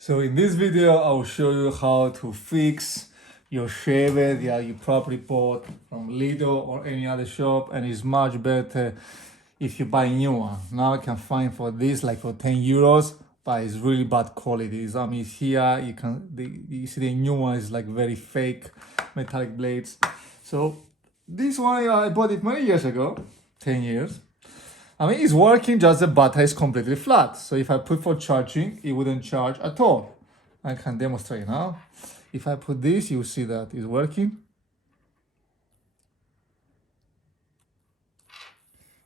So in this video, I'll show you how to fix your shaver that you probably bought from Lidl or any other shop, and it's much better if you buy a new one. Now I can find for this like for 10 euros, but it's really bad quality. I mean, here you see the new one is like very fake metallic blades. So this one I bought it many years ago, 10 years. I mean, it's working, just the battery is completely flat. So if I put for charging, it wouldn't charge at all. I can demonstrate now. If I put this, you see that it's working.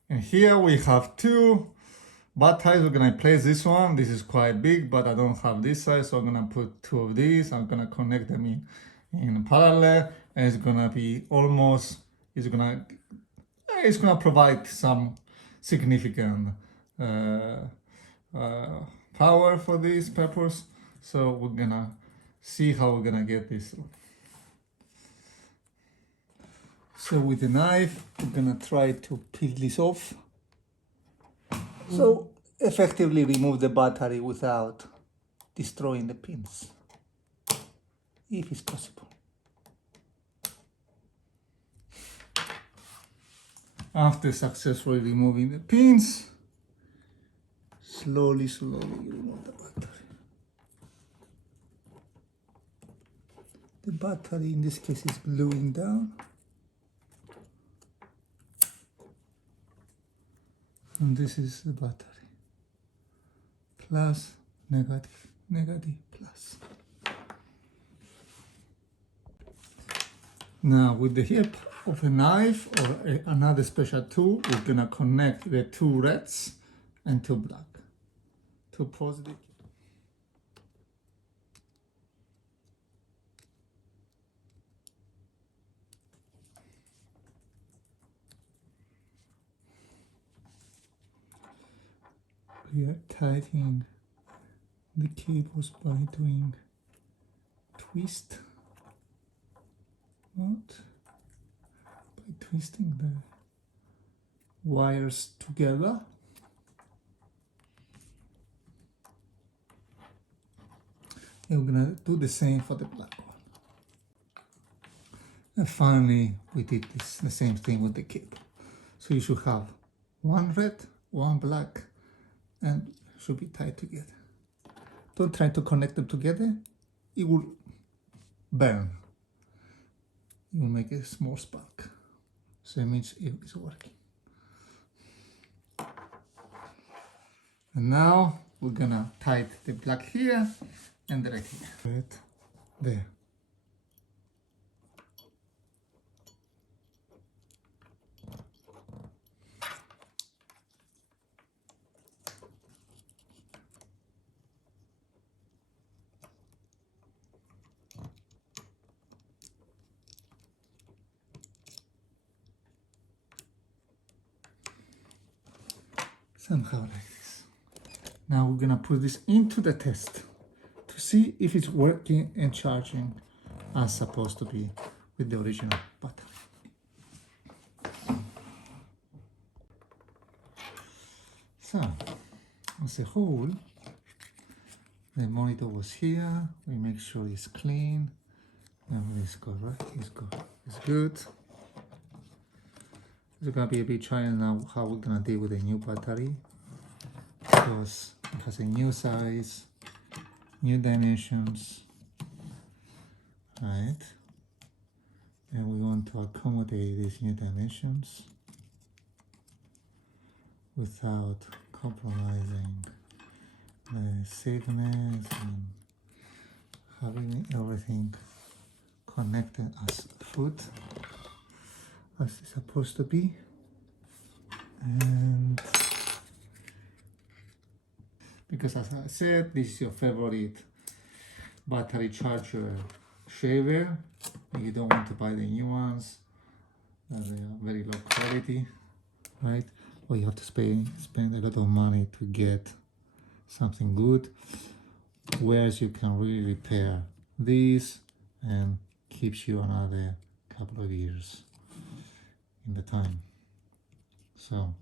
And here we have two batteries. We're gonna place this one. This is quite big, but I don't have this size, so I'm gonna put two of these. I'm gonna connect them in parallel, and it's gonna be almost, it's gonna provide some significant power for this purpose. So we're gonna see how we're gonna get this. So with the knife, we're gonna try to peel this off. So effectively remove the battery without destroying the pins, if it's possible. After successfully removing the pins, slowly remove the battery. The battery in this case is gluing down. And this is the battery. Plus, negative, negative, plus. Now with the help of a knife or another special tool, we're gonna connect the two reds and two black, two positive. We are tightening the cables by doing twist, not by twisting the wires together. And we're gonna do the same for the black one. And finally, we did the same thing with the cable. So you should have one red, one black, and should be tied together. Don't try to connect them together. It will burn. It will make a small spark. So it means it is working. And now we're gonna tie the black here and the red here. Red there. Somehow like this. Now we're gonna put this into the test to see if it's working and charging as supposed to be with the original battery. So, as a whole, the monitor was here. We make sure it's clean. Everything's good, right? It's good. It's good. It's gonna be a big trial now how we're gonna deal with a new battery, because it has a new size, new dimensions, right? And we want to accommodate these new dimensions without compromising the safeness and having everything connected as foot as it's supposed to be. And because as I said, this is your favorite battery charger shaver, and you don't want to buy the new ones, they are very low quality, right? Or you have to spend a lot of money to get something good, whereas you can really repair these and keeps you another couple of years in the time. So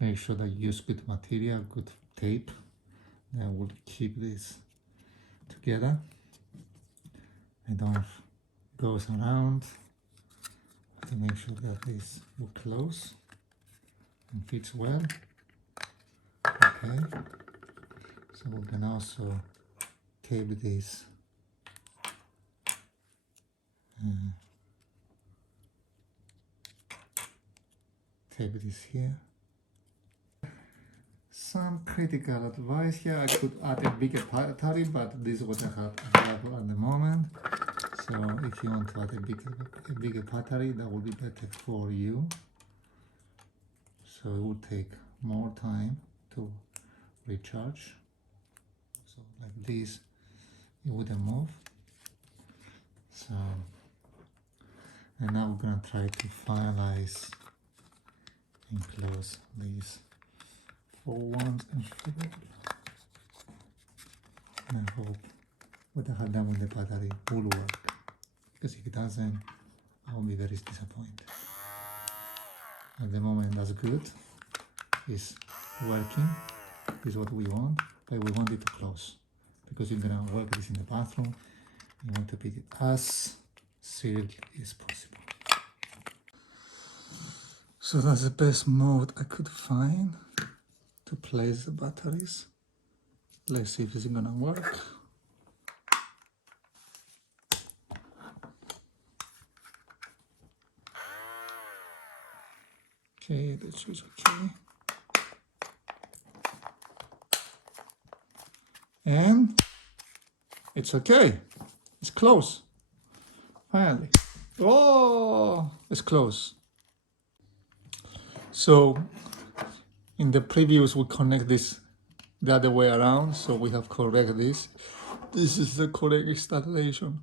make sure that you use good material, good tape, Now we'll keep this together. I don't goes around to make sure that this will close and fits well. Okay, so we can also tape this here. Some critical advice here. I could add a bigger battery, but this is what I have available at the moment. So if you want to add a bigger battery, that will be better for you. So it will take more time to recharge. So like this, it wouldn't move. So, and now we're gonna try to finalize and close these 4 ones and I hope what I have done with the battery will work, because if it doesn't, I'll be very disappointed. At the moment that's good, it's working, is what we want, but we want it to close, because you're gonna work this in the bathroom. You want to keep it as sealed as possible. So that's the best mode I could find to place the batteries. Let's see if it's gonna work. Okay, this is okay. And it's okay. It's close. Finally. Oh, it's close. So in the previous we connect this the other way around, so we have correct this. This is the correct installation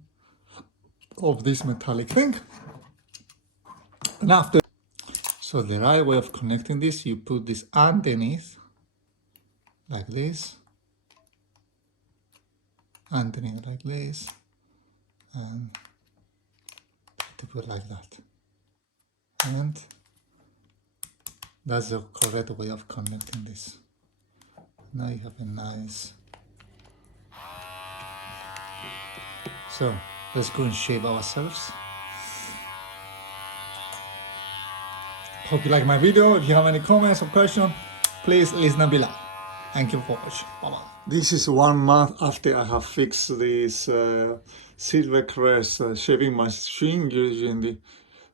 of this metallic thing. And after, so the right way of connecting this, you put this underneath, like this, underneath like this, and to put like that. And that's the correct way of connecting this. Now you have a nice. So let's go and shave ourselves. Hope you like my video. If you have any comments or questions, please listen below. Thank you for watching. Bye bye. This is 1 month after I have fixed this Silvercrest shaving machine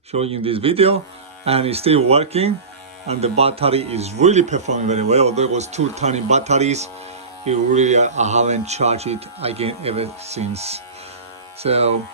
showing you this video, and it's still working, and the battery is really performing very well. There was 2 tiny batteries. It really, I haven't charged it again ever since. So